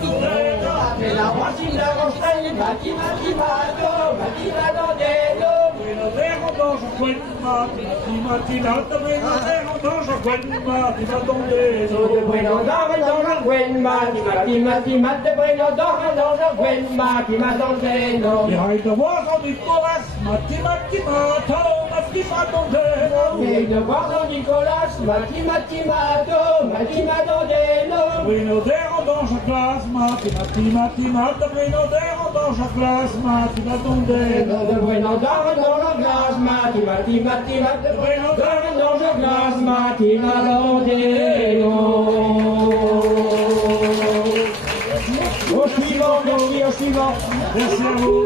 la racine rochelle, matemato, dello. Bueno, dejo dos cuenta, matinata, bueno, dejo dos cuenta, donde Bueno, dos cuenta, matemate, bueno, dos cuenta, no. Y hay de vos, Nicolás, matematimato, matimatontero. Bueno, vos, Nicolás, matematimato, dello. Bueno, dejo dos clases, matematimato, bueno, dejo dos clases, matimatontero. Bueno, dos clases, matematimato, bueno, dos clases, dello. Au suivant, merci, au suivant. Merci à vous.